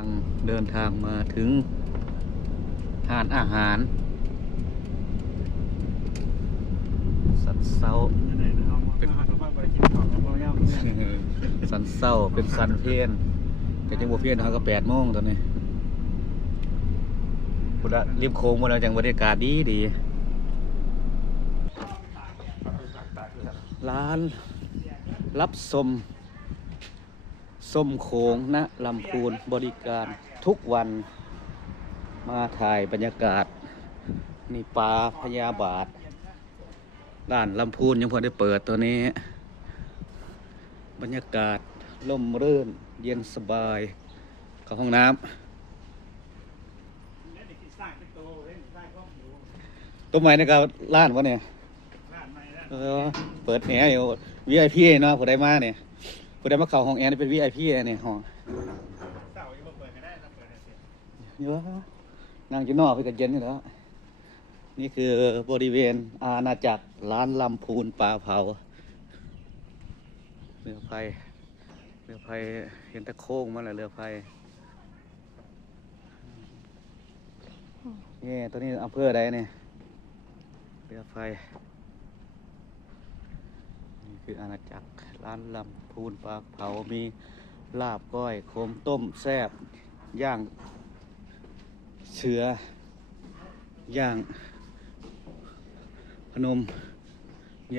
างเดินทางมาถึงหานอาหาร สันเศร้าเป็นสันเศร้าเป็นสันเพียนแต่จังหวะเพียนเขาก็แปดโมงตอนนี้พุทธริมโค้งมาแล้วจังบรรยากาศดีดีร้านรับสม ส้มโขงณลำพูนบริการทุกวันมาถ่ายบรรยากาศ นี่ปลาพญาบาทร้านลำพูนยังพอได้เปิดตัวนี้ บรรยากาศล่มรื่น เย็นสบายเข้าห้องน้ำต้นไม้นี่ก็ร้านวะเนี่ยเออเปิดแหนอยู่ VIP เนาะผู้ใดมาเนี่ย ผู้ใดมาเข้าห้องแอร์นี่เป็น VIP เนี่ยห้องเยอะนั่งอยู่นอกพี่กันเย็นอยู่แล้ว นี่คือบริเวณอาณาจักรร้านลำพูนปลาเผาเรือไฟเรือไฟเห็นตะโค้งมาแล้วเรือไฟนี่ตัวนี้อำเภอใดเนี่ยเรือไฟ นี่คือาณาจักร ร้านลำพูนปลาเผา มีลาบก้อยโคมต้มแซ่บย่างเสือย่างพนม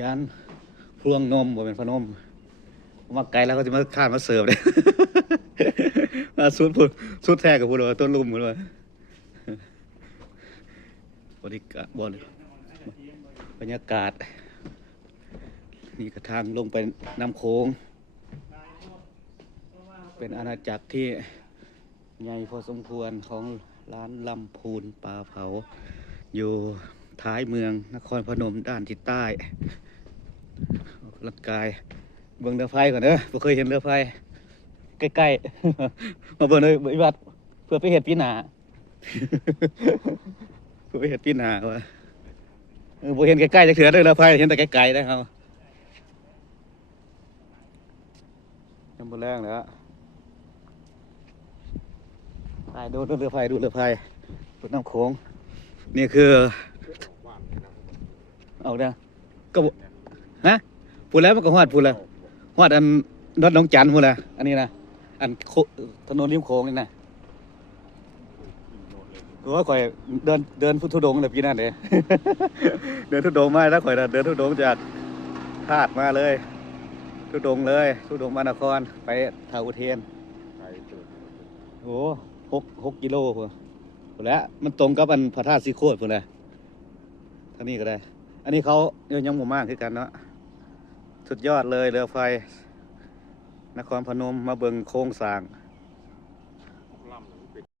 ยานพวงนมบ่เป็นพนมมาไกลแล้วก็จะมาข้ามมาเสิร์ฟเลยมาสุดพูดสุดแท้กับพูดว่าต้นลุ่มพูดว่าบริกาบริบรรยากาศ นี่กระทางลงไปน้ำโขงเป็นอาณาจักรที่ใหญ่พอสมควรของร้านลำพูนปลาเผา อยู่ท้ายเมืองนครพนมด้านทิศใต้ออกกำลังกายเบิ่งเรือไฟก่อนเด้อบ่เคยเห็นเรือไฟใกล้ๆ มาเบิ่งเลยวิวัดเพื่อไปเห็ดปีหนาเพื่อไปเห็ดปีหนาว่าเออบ่เห็นใกล้ๆจะเถื่อเด้อเรือไฟเห็นแต่ไกลๆได้ครับ บแรงเลยฮะไปดูเรือไฟดูเรือไฟดูน้ำโขงนี่คือเอาเด้ก็บฮะพูดแล้วมันก็ฮอดพูดแล้วฮอดอันรถน้องจันพูดและอันนี้นะอันถนนริมโค้งนี่นะโอ้ยข่อยเดินเดินพุทธุดงค์เลยพี่นั่นเด้เดินทุดงมาแล้วข่อยเดินทุดงจากธาตุมาเลย ทุดงเลยทุดงมานครไปทาอุเทนโอ้หกหกกิโลพุ่นพูดแล้วมันตรงกับอันพระธาตุสีโคตรพุ่นเลยทางนี้ก็ได้ อันนี้เขาเดี๋ยวยังหมู่มากคือกันเนาะสุดยอดเลยเรือไฟ นครพนมมาเบิงโค้งสร้าง